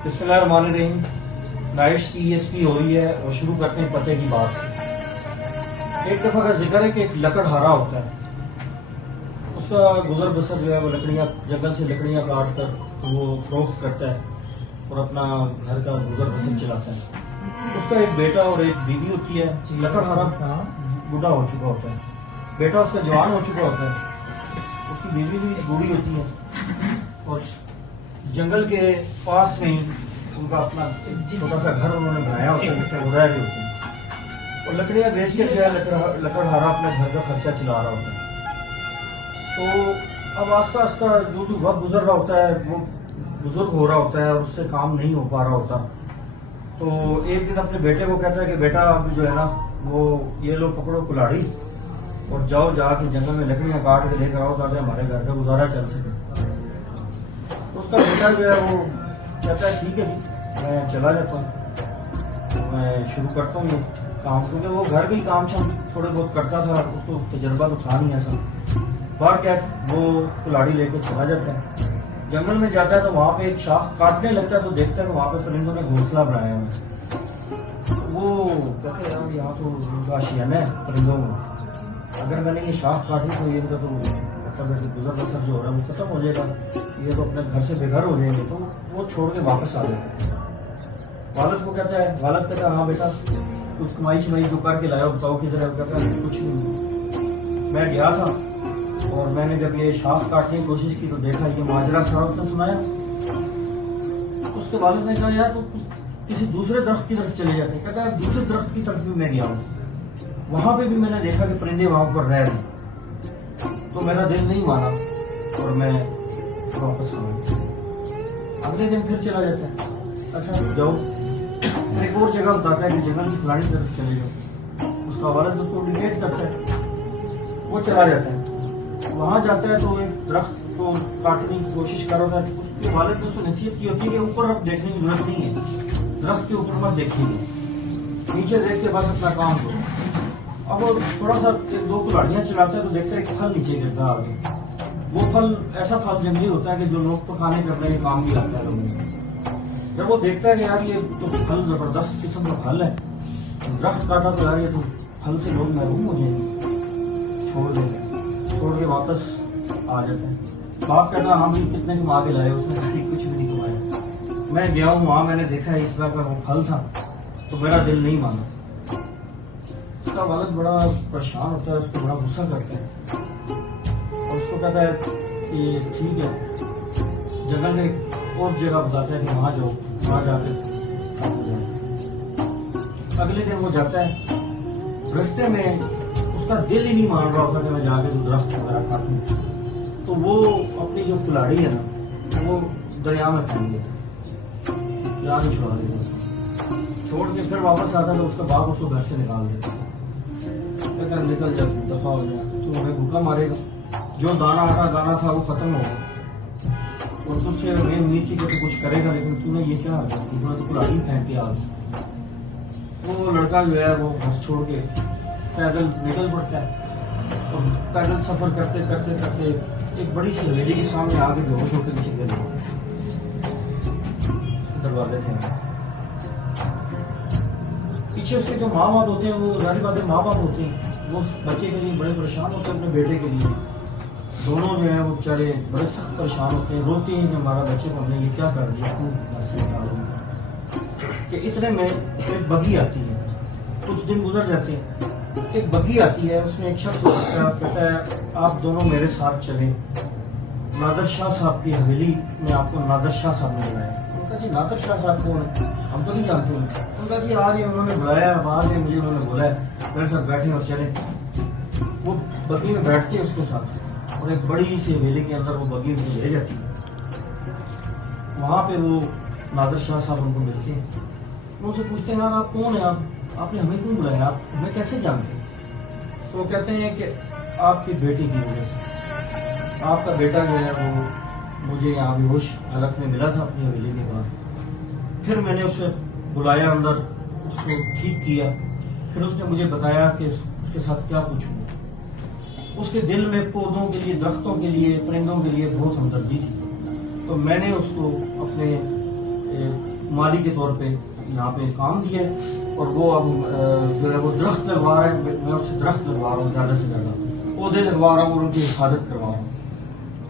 बिस्मिल्लाहिर्रहमानिर्रहीम। नाइट्स की ESP हो रही है और शुरू करते हैं पते की बात से। एक दफ़ा का जिक्र है कि एक लकड़हारा होता है, उसका गुजर बसर जो है वो लकड़ियाँ, जंगल से लकड़ियाँ काट कर वो फरोख्त करता है और अपना घर का गुजर बसर चलाता है। उसका एक बेटा और एक बीवी होती है। लकड़हारा बूढ़ा हो चुका होता है, बेटा उसका जवान हो चुका होता है, उसकी बीवी भी बूढ़ी होती है और जंगल के पास में ही उनका अपना छोटा सा घर उन्होंने बनाया होता है जिसमें वो रह रहे होते हैं और लकड़ियाँ बेच के जो है लकड़हारा अपने घर का खर्चा चला रहा होता है। तो अब आस्ता आस्ता जो जो वक्त गुजर रहा होता है वो बुजुर्ग हो रहा होता है और उससे काम नहीं हो पा रहा होता। तो एक दिन अपने बेटे को कहता है कि बेटा अब जो है ना वो ये लो पकड़ो कुल्हाड़ी और जाओ जाके जंगल में लकड़ियाँ काट के लेकर आओ ताकि हमारे घर का गुजारा चल सके। उसका बेटा जो है वो कहता है ठीक है जी, मैं चला जाता हूँ, मैं शुरू करता हूँ ये काम, क्योंकि वो घर के ही काम शाम थोड़े बहुत करता था, उसको तजर्बा तो था नहीं ऐसा। बाहर क्या वो कुल्हाड़ी लेकर चला जाता है, जंगल में जाता है तो वहाँ पे एक शाख काटने लगता है तो देखता है कि वहाँ पे परिंदों ने घोंसला बनाया है। तो वो कहते हैं यार यहाँ तो उनका आशियाना है परिंदों में, अगर मैंने ये शाख काटी तो ये इनका तो मतलब गुजर बसर जो हो रहा है वो खत्म हो जाएगा, ये तो अपने घर से बेघर हो जाएंगे। तो वो छोड़ के वापस आ जाते हैं। वालिद को कहता है, वालिद कहता है हाँ बेटा कुछ कमाई शमाई जो करके लाया बताओ किधर है। कहता है कुछ नहीं, मैं गया था और मैंने जब ये शाख काटने की कोशिश की तो देखा ये माजरा सारा उसने सुनाया। उसके वालिद ने कहा यार तो किसी दूसरे दरख्त की तरफ चले जाते। कहता है दूसरे दरख्त की तरफ भी मैं गया हूँ, वहां पे भी मैंने देखा कि परिंदे वहां पर रह रहे, तो मेरा दिल नहीं माना और मैं वापस आ गया। अगले दिन फिर चला जाता है, अच्छा जाओ, फिर एक और जगह बताता है कि जंगल की फलानी तरफ चले जाओ। उसका वालिद उसको इंडिकेट करता है, वो चला जाता है, वहां जाता है तो एक दरख्त को काटने की कोशिश कर रहा है। उसके वालिद ने उसको नसीहत की होती है कि ऊपर अब देखने की जरूरत नहीं है, दरख्त के ऊपर मत देखिए, नीचे देख के बस अपना काम करो। अब वो थोड़ा सा एक दो कुल्हाड़ियाँ चलाता है तो देखता है एक फल नीचे गिरता है आगे। वो फल ऐसा फल जंगली होता है कि जो लोग पकाने करने के काम भी आता है लोगों को। जब वो देखता है कि यार ये तो फल जबरदस्त किस्म का फल है, दरख्त काटा तो यार ये तो फल से लोग महरूम हो जाएंगे, छोड़ देंगे, छोड़ के वापस आ जाते हैं। बाप कहता हाँ भाई कितने कमा के लाए, उसने कुछ भी नहीं कमाया, मैं गया हूँ वहां मैंने देखा है इस तरह का वो फल था तो मेरा दिल नहीं माना। उसका वालिद बड़ा परेशान होता है, उसको बड़ा गुस्सा करता है और उसको कहता है कि ठीक है, जंगल में एक और जगह बताता है कि वहां जाओ, वहां जाकर अगले दिन वो जाता है। रास्ते में उसका दिल ही नहीं मान रहा होता कि मैं जाके जो दरख्त वगैरह काटूं, तो वो अपनी जो कुल्हाड़ी है ना वो दरिया में फेंक देता, जान छुड़ा देता, छोड़ के फिर वापस आता है तो उसका बाप उसको घर से निकाल देता, कहता है निकल जब दफा हो गया तो हमें भूखा मारेगा, जो दाना आटा था वो खत्म हो गया और तुझसे मैं उम्मीद थी कि तू कुछ करेगा, लेकिन तूने ये क्या किया, तूने तो कुल्हाड़ी फेंक के आ गया। वो लड़का जो है वो घर छोड़ के पैदल निकल पड़ता है और पैदल सफर करते करते करते एक बड़ी सी हवेली के सामने आके बेहोश होकर नीचे गिर जाता है दरवाजे पे। पीछे उसके जो माँ बाप होते हैं वो जारी बात है माँ बाप होते हैं, वो बच्चे के लिए बड़े परेशान होते हैं, अपने बेटे के लिए दोनों जो है वो बेचारे बड़े सख्त परेशान होते हैं, रोते हैं कि हमारा बच्चे को हमने ये क्या कर दिया, क्यों घर से निकाल दिया। कि इतने में एक बगी आती है, कुछ दिन गुजर जाते हैं, एक बगी आती है, उसमें एक शख्स कहता है आप दोनों मेरे साथ चले, नादर शाह साहब की हवेली में आपको नादर शाह साहब ने बुलाया। उनका जी नादर शाह साहब कौन है, हम तो नहीं जानते हैं। उनका जी आज ही उन्होंने बुलाया, आज ही मुझे उन्होंने बुलाया, मेरे साथ बैठे और चले। वो बगी में बैठती है उसके साथ और एक बड़ी सी हवेली के अंदर वो बगी उनको ले जाती है। वहाँ पे वो नादर शाह साहब उनको मिलते हैं, उनसे पूछते हैं यार आप कौन है, आपने हमें क्यों बुलाया, आप हमें कैसे जानते हैं। तो वो कहते हैं कि आपकी बेटी की वजह से, आपका बेटा जो है वो मुझे यहाँ बेहोश हालत में मिला था अपनी हवेली के बाद, फिर मैंने उसे बुलाया अंदर, उसको ठीक किया, फिर उसने मुझे बताया कि उसके साथ क्या कुछ हुआ। उसके दिल में पौधों के लिए, दरख्तों के लिए, परिंदों के लिए बहुत हमदर्दी थी, तो मैंने उसको अपने مالی کے طور پہ یہاں پہ کام دیا ہے اور وہ اب جو ہے وہ درخت لگوا رہا ہے. میں اس سے درخت لگوا رہا ہوں زیادہ سے زیادہ, پودے لگوا رہا ہوں اور ان کی حفاظت کروا رہا ہوں.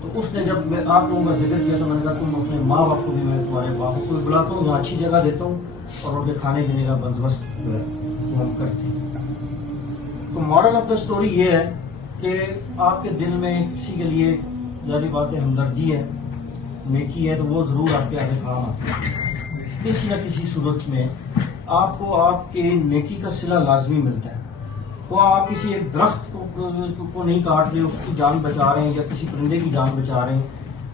تو اس نے جب میں آپ لوگوں کا ذکر کیا تو میں نے کہا تم اپنے ماں باپ کو بھی, میں تمہارے باپ کو بھی بلاتا ہوں, اچھی جگہ دیتا ہوں اور ان کے کھانے پینے کا بندوبست جو ہے وہ ہم کرتے ہیں. تو مورل آف دا اسٹوری یہ ہے کہ آپ کے دل میں کسی کے لیے ظاہری بات ہے ہمدردی ہے, نیکی ہے, تو وہ ضرور آپ کے آگے کام آتی ہے. کسی نہ کسی صورت میں آپ کو آپ کے نیکی کا صلہ لازمی ملتا ہے. وہ آپ کسی ایک درخت کو نہیں کاٹ رہے, اس کی جان بچا رہے ہیں یا کسی پرندے کی جان بچا رہے ہیں,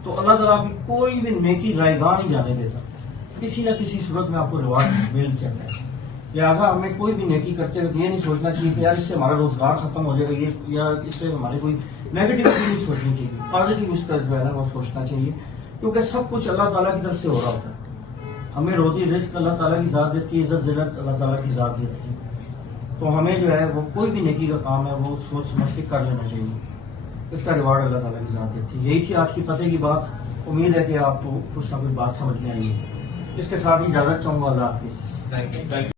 تو اللہ تعالیٰ کی کوئی بھی نیکی رائے گاہ نہیں جانے دیتا. کسی نہ کسی صورت میں آپ کو ریوارڈ مل جاتا ہے. لہٰذا ہمیں کوئی بھی نیکی کرتے ہوئے یہ نہیں سوچنا چاہیے کہ یار اس سے ہمارا روزگار ختم ہو جائے گا, یہ یا اس سے ہمارے کوئی نیگیٹیوٹی نہیں سوچنی چاہیے, پازیٹیو اس کا جو ہے نا وہ سوچنا چاہیے, کیونکہ سب کچھ اللہ تعالیٰ کی طرف سے ہو رہا ہوتا ہے. ہمیں روزی رزق اللہ تعالیٰ کی ذات دیتی ہے, عزت ذلت اللہ تعالیٰ کی ذات دیتی ہے. تو ہمیں جو ہے وہ کوئی بھی نیکی کا کام ہے وہ سوچ سمجھ کے کر لینا چاہیے, اس کا ریوارڈ اللہ تعالیٰ کی ذات دیتی ہے. یہی تھی آج کی پتے کی بات. امید ہے کہ آپ کو کچھ نہ کچھ بات سمجھ میں آئی ہے. اس کے ساتھ ہی اجازت چاہوں گا. اللہ حافظ.